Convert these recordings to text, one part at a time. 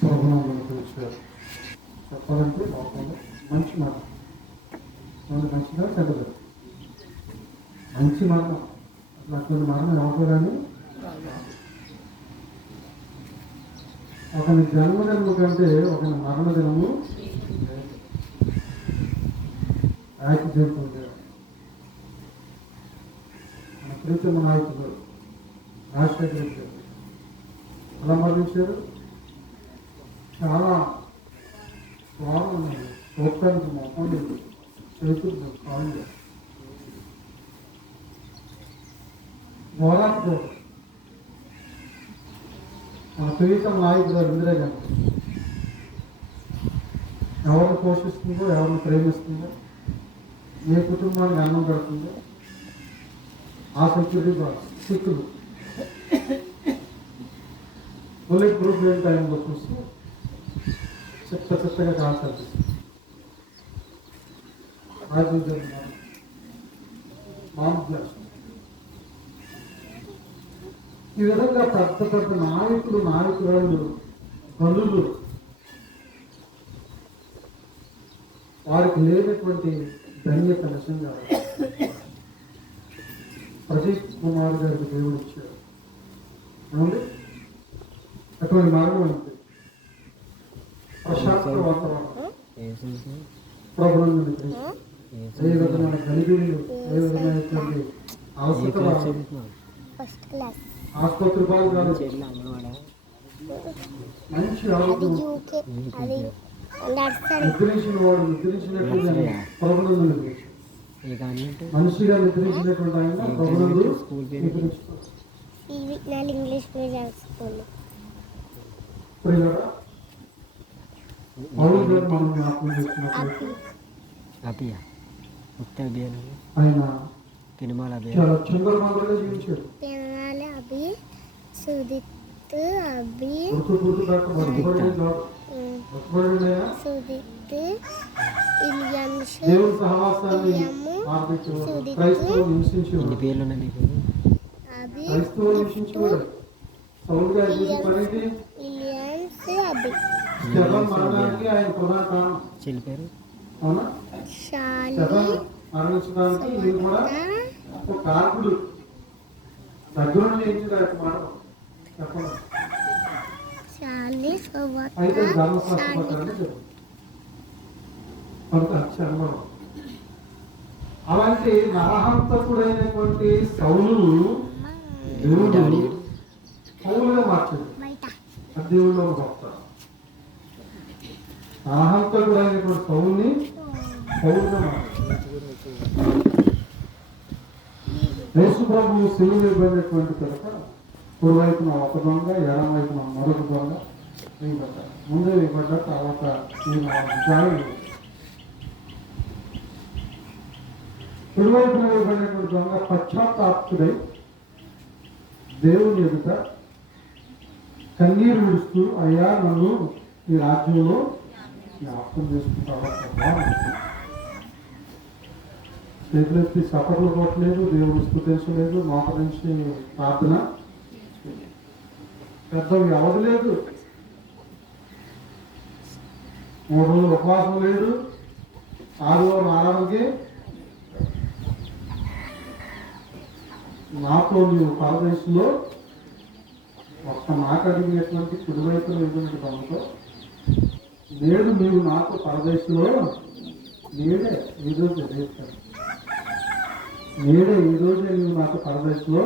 ప్రభుత్వం గురించి చెప్పాలంటే బాగుంది మంచి మాట మంచిగా చెడ్డదు మంచి మాట అట్లా అటువంటి మరణం ఎవరు కానీ ఒకని జన్మదినము కంటే ఒకని మరణదినము యాక్సిడెంట్ ఉండేది మన ప్రీతమ నాయకుడు రాజశేఖర ఎలా మరణించారు చాలా స్వామి ఉన్నాయి చూడటానికి మొహం లేదు. చేతులు కాళ్ళు లేవు. ఘోరాలు చూడరు. మన ప్రీతం నాయకుడు గారు ఇందిరా గాంధీ ఎవరిని పోషిస్తుందో ఎవరిని ప్రేమిస్తుందో ఏ కుటుంబానికి అన్నం పెడుతుందో ఆ సెక్యూరిటీ సిక్కులు. బుల్లెట్ ప్రూఫ్ లేని టైంలో చూస్తే చెత్త చెత్తగా కాల్చాలి అనిపిస్తుంది ఈ విధంగా పెద్ద పెద్ద నాయకులు నాయకురాళ్ళు బలులు వారికి లేనటువంటి ధన్యత నిజంగా ప్రదీప్ కుమార్ గారికి దేవుడు ఇచ్చారు అటువంటి మార్గం అంతే. ప్రశాంత వాతావరణం. ప్రభుత్వం ఏ విధమైన గలిబిలు ఏ విధమైనటువంటి అవసరం ఫస్ట్ క్లాస్. ఆసుపత్రి పాలు కాదు. మంచి ఆరోగ్యం. నిద్రించిన వాడు నిద్రించినట్టుగా ప్రభుత్వం మనిషిగా నిద్రించినటువంటి ఆయన ప్రభుత్వం ఇంగ్లీష్ మీడియం స్కూల్. ప్రియులారా, పౌలు గారు మనం జ్ఞాపకం చేసుకున్నప్పుడు అపి ఆయన తిరుమల చాలా చింగల మందలుగా జీవించాడు తెనాలి అభి సుదిత్ అభి గుర్తు గుర్తు దాకా బతుకుబడి కాదు ఉమ్, బతుకుబడి సుదిత్ ఇలియన్స్ దేవుని సహవాసాన్ని ఆర్థించేవాడు క్రైస్తవులు హింసించేవాడు ఎన్ని పేర్లు ఉన్నాయి మీకు అభి క్రైస్తవులు హింసించేవాడు మరణానికి ఆయన ప్రధాన కారణం అవునా? మరణించడానికి ఇది కూడా ఒక కారకుడు. దగ్గర ఏంటి దానికి మాట. చెప్పండి అయితే ధర్మశాస్త్ర కొంత చర్మం. అలాంటి నరహంతకుడైనటువంటి సౌలు దేవుడు మార్చాడు బయట అది దేవుడిలో గొప్ప నరహంతకుడైనటువంటి సౌల్ని పౌలుగా మార్చాడు యేసు ప్రభు సిలువ ఇవ్వబడినటువంటి పిలక కుడివైపున ఒక దొంగ ఎడం వైపున మరొక దొంగ ముందే వేయబడ్డ తర్వాత గాయాలు కుడివైపున వేయబడినటువంటి దొంగ పశ్చాత్తాపుడై దేవుని ఎదుట కన్నీరు విడుస్తూ అయ్యా నన్ను ఈ రాజ్యంలో జ్ఞాపకం చేసుకుంటావా ప్రభా?" చేతులెత్తి సపర్లు కొట్టలేదు దేవుడు స్థుతించలేదు నుంచి ప్రార్థన పెద్ద వ్యవధి లేదు మూడు రోజులు ఉపవాసం లేదు ఆదివారం ఆరాధనకి నాతో నీవు పరదేశంలో ఒక్క మాట అడిగినటువంటి కుడివైపున ఎదుటి దొంగతో నేడు నీవు నాకు పరదేశంలో నేడే ఈరోజు రేపు నేడే ఈరోజే నీవు నాకు పరదేశంలో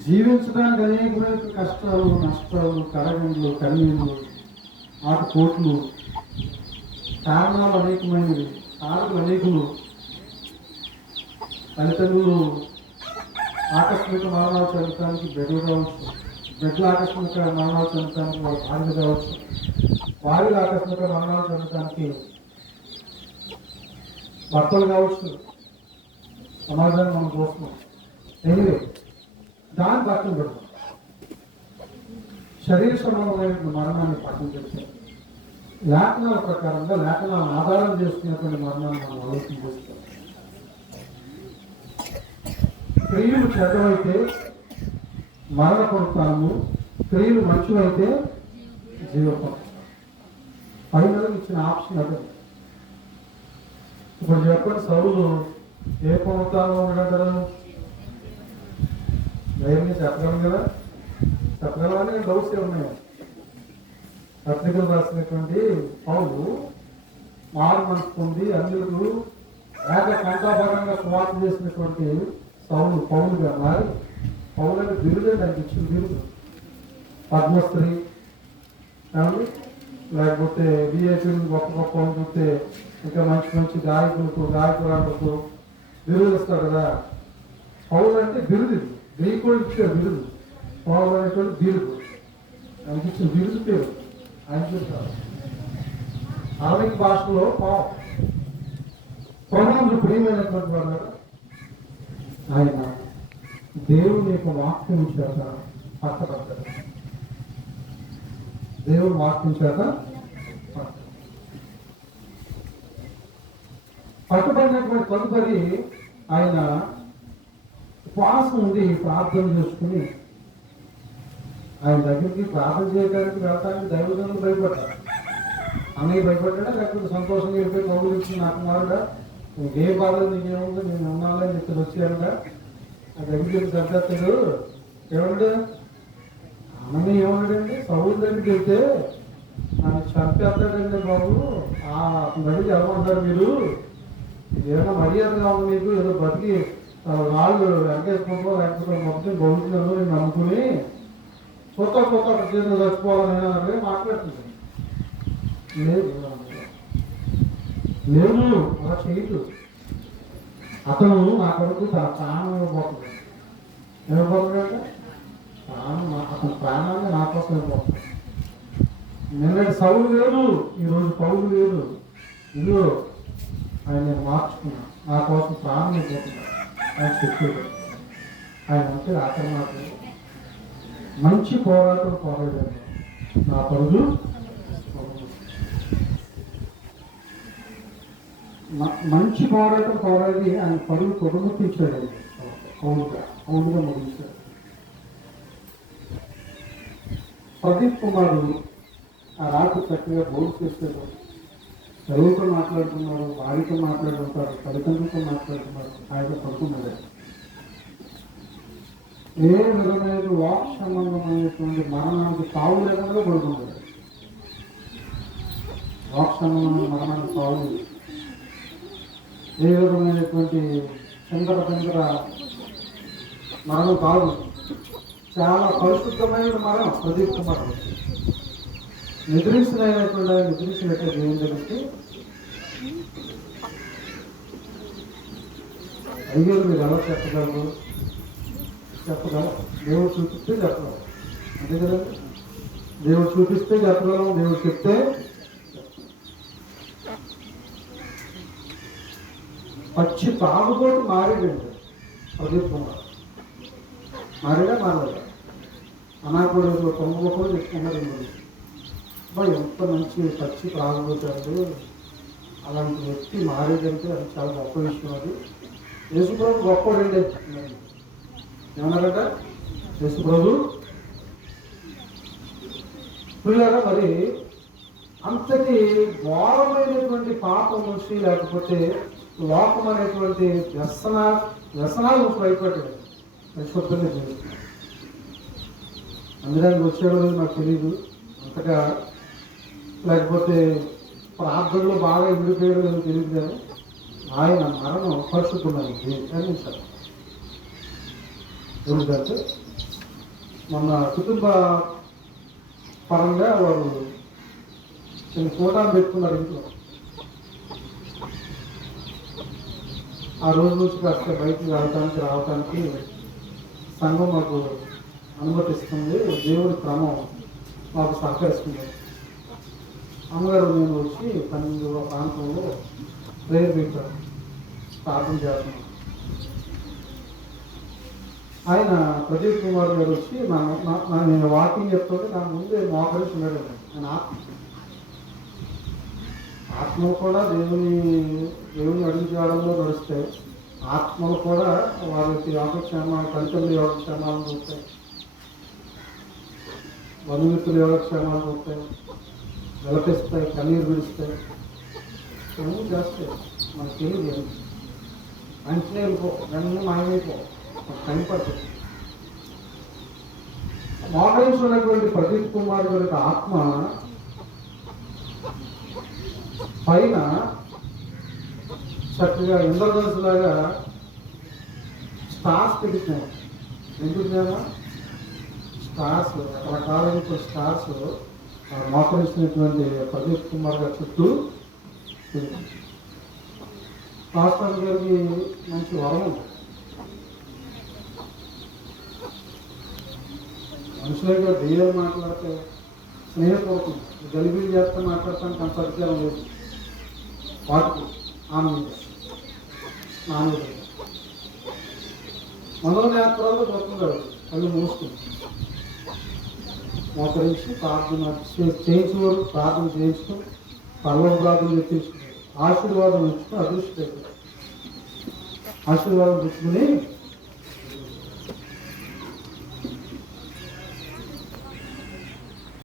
జీవించడానికి అనేకమైన కష్టాలు నష్టాలు కరగండ్లు కన్నీళ్ళు ఆటపోట్లు కారణాలు అనేకమైనవి కారణాలు అనేకులు తల్లిదండ్రులు ఆకస్మిక మరణాలు చెందడానికి బిడ్డలు కావచ్చు బిడ్డలు ఆకస్మిక మరణాలు చెందడానికి వాళ్ళ భార్య కావచ్చు భార్యలు ఆకస్మిక మరణాలు చెందడానికి భర్తలు కావచ్చు. సమాజాన్ని మనం చూస్తున్నాం ఎనివే దాన్ని పక్కన పెడతాం శరీర సంబంధమైన మరణాన్ని పక్కన పెడితే లేఖనాల ప్రకారంగా లేఖనాలను ఆధారం చేసుకునేటువంటి మరణాన్ని మనం ఆలోచన చేస్తాం స్త్రీలు చెడ్డమైతే మరణ పొందుతాము స్త్రీలు మంచివైతే జీవపం ఫైనల్ ఇచ్చిన ఆప్షన్ అదే. ఇప్పుడు చెప్పండి సౌలు ఏ పొందుతామో ఉండగలరు ధైర్యంగా చెప్పగలం కదా. చెప్పగలని డౌట్స్ ఉన్నాయి? పత్రికలు రాసినటువంటి పౌలు మారు మనసు పొంది అందుకు ఏక కంఠాభాగంగా సువార్త చేసినటువంటి పౌరులు పౌరులుగా మారి పౌరులకు బిరుదే నాకు ఇచ్చిన బిరుదు పద్మశ్రీ కానీ లేకపోతే విఐపీలు గొప్ప గొప్ప వాళ్ళు చూస్తే ఇంకా మంచి మంచి గాయకులకు గాయకురాలకు బిరుదు ఇస్తారు కదా. పౌరులు అంటే బిరుదు. ఇది. గ్రీకుడు ఇచ్చే బిరుదు. పౌరులు అనేటువంటి బిరుదు. ఆయనకి ఇచ్చిన బిరుదు పేరు. ఆయన చెప్తారు అరవిక్ భాషలో పావు ప్రభుత్వం ప్రియమైనటువంటి వారు ఆయన దేవుని యొక్క వాక్యం చేత పట్టబడ్డారు దేవుడు వాక్యం చేత పట్టబడ్డారు. తదుపరి ఆయన ఉపవాసం ఉండి ప్రార్థన చేసుకుని ఆయన దగ్గరికి ప్రార్థన చేయడానికి వెళ్ళటానికి దైవజనులు భయపడ్డారు. అన్నయ్య భయపడ్డా లేకపోతే సంతోషంగా వెళ్ళిపోయి కౌలు ఇచ్చి నా కుమారుడా ఇంకే బాధ నీకేముందో నేను ఉన్నానని చెప్పి వచ్చానుగా. ఆ దగ్గరికి సర్దత్తుడు ఏమండు ఆమె ఏమన్నాడండి సౌలు దగ్గరికి వెళ్తే నన్ను చంపేస్తాడండి బాబు ఆ అతని దగ్గరికి మీరు? ఏదైనా మర్యాదగా ఉంది మీకు? ఏదో బతికి ఆ, వెంకటేశ్వరంలో లేకపోతే మొత్తం గొడుతున్నాను నేను నమ్ముకుని కొత్త కొత్త చేతులు చచ్చిపోవాలని మాట్లాడుతుంది లేదు లేదు అలా చేయదు అతను నా కొడుకు తన ప్రాణం ఇవ్వబోతుంది ఇవ్వబోతున్నాడు ప్రాణం అతని ప్రాణాన్ని నా కోసం ఇవ్వబోతుంది నిన్నటి సౌలు లేదు ఈరోజు పౌలు లేదు. ఇల్లు ఆయన నేను మార్చుకున్నా. నా కోసం ప్రాణం ఇవ్వబోతున్నా ఆయన చెప్పాడు. ఆయన అంటే ఆఖరి మంచి పోరాటం పోరాడారు నా పరుగు మ- మంచి పోరాటం పోరాడి ఆయన పరుగు కొడుముట్టించాడు అవునుగా అవునుగా ముగించాడు. ప్రదీప్ కుమార్ ఆ రాత్రి చక్కగా బోర్డు చేశాడు. చదువుతో మాట్లాడుతున్నారు వారితో మాట్లాడుతుంటారు తల్లిదండ్రులతో మాట్లాడుతున్నారు ఆయన పడుకున్నాడు. ఏ విధమైన వాక్ సంబంధమైనటువంటి మరణానికి తావు లేకుండా పడుకున్నాడు. వాక్ సంబంధమైన మరణానికి తావు లేదు. ఏ విధమైనటువంటి చంద్ర చంద్ర మరణం కాదు చాలా పరిశుద్ధమైన మరణం ప్రదీప్త మరణం. నిద్రించినటువంటి ఆయన నిద్రించినట్టు ఏం అయ్యో మీరు ఎలా చెప్పగలరు? చెప్పగలరు? దేవుడు చూపిస్తే చెప్పగలరు అంతే కదండి? దేవుడు చూపిస్తే చెప్పగలం దేవుడు చెప్తే పచ్చి తాగుబోటు మారేదండి. ప్రదీప్ కుమార్ మారేదా? మారలేదా అనాకూడదు తొమ్మిది కూడా చెప్పుకున్నారు మరి అబ్బా ఎంత మంచి పచ్చి తాగుబోతాడు అలాంటి వ్యక్తి మారేదంటే అది చాలా గొప్ప విషయం అది. యేసుప్రభు గొప్పడండి ఏమన్నారట యేసుప్రభు? పిల్లరా మరి అంతటి ఘోరమైనటువంటి పాపం నుంచి లేకపోతే లోకం అనేటువంటి వ్యసన వ్యసనాలు భయపడ్డాడు పరిశుద్ధంగా జరిగింది అందుకని వచ్చాడో లేదో నాకు తెలియదు అంతగా లేకపోతే ప్రార్థనలో బాగా ఎండిపోయాడో లేదో తెలియదు కానీ ఆయన మరణం పరిశుద్ధమైంది అని సార్ ఎందుకంటే మన కుటుంబ పరంగా వారు చిన్న ఫోటాలు పెట్టుకున్నారు ఇంట్లో. ఆ రోజు నుంచి కాస్త బయటకు రావడానికి రావడానికి సంఘం మాకు అనుమతిస్తుంది. దేవుడి క్రమం మాకు సహకరిస్తుంది. అమ్మగారు నేను వచ్చి పన్నెండు ప్రాంతంలో ప్రేయర్ పెట్టాను ప్రార్థన చేస్తున్నాను ఆయన ప్రదీప్ కుమార్ గారు వచ్చి నా నేను వాకింగ్ చెప్తుంటే నా ముందే మోకరిసి ఉన్నాడు ఆయన ఆత్మ ఆత్మ కూడా దేవుని దేవుని అడుగుజాడంలో నడుస్తాయి. ఆత్మలు కూడా వారికి యోగక్షేమ తల్లిదండ్రుల యోగక్షేమాలు చూస్తాయి బంధుమిత్రులు యోగక్షేమాలు ఉంటాయి విలపిస్తాయి కన్నీరు విడుస్తాయి. ఏమో చేస్తాయి. మనకి తెలియదు వెంటనే వెళ్ళిపో వెంటనే మాయమైపో. టైం పడుతుంది. మోహరించినటువంటి ప్రదీప్ కుమార్ గారి ఆత్మ పైన చక్కగా ఇంద్రధనుసు లాగా స్టార్స్ పెడుతున్నాయి ఎందుకున్నామా స్టార్స్ రకరకాలైన స్టార్స్ మోకరిస్తున్నటువంటి ప్రదీప్ కుమార్ గారి చుట్టూ పాస్టర్ గారికి మంచి వరం ఉంది. మనుషులుగా దెయ్యాలు మాట్లాడితే స్నేహపూర్వకం గలిబీలు చేస్తే మాట్లాడటానికి అంత అధికారం లేదు. పార్కు ఆమె మీద. నా మనోనేత్రాలు దొరుకుతాడు కళ్ళు మూసుకుని. మోకరించి ప్రార్థన చేయించుకోరు. ప్రార్థన చేయించుకుని పర్వ ప్రార్థన తెప్పించుకుని ఆశీర్వాదం ఇచ్చుకుని అదృష్టం ఆశీర్వాదం తెచ్చుకుని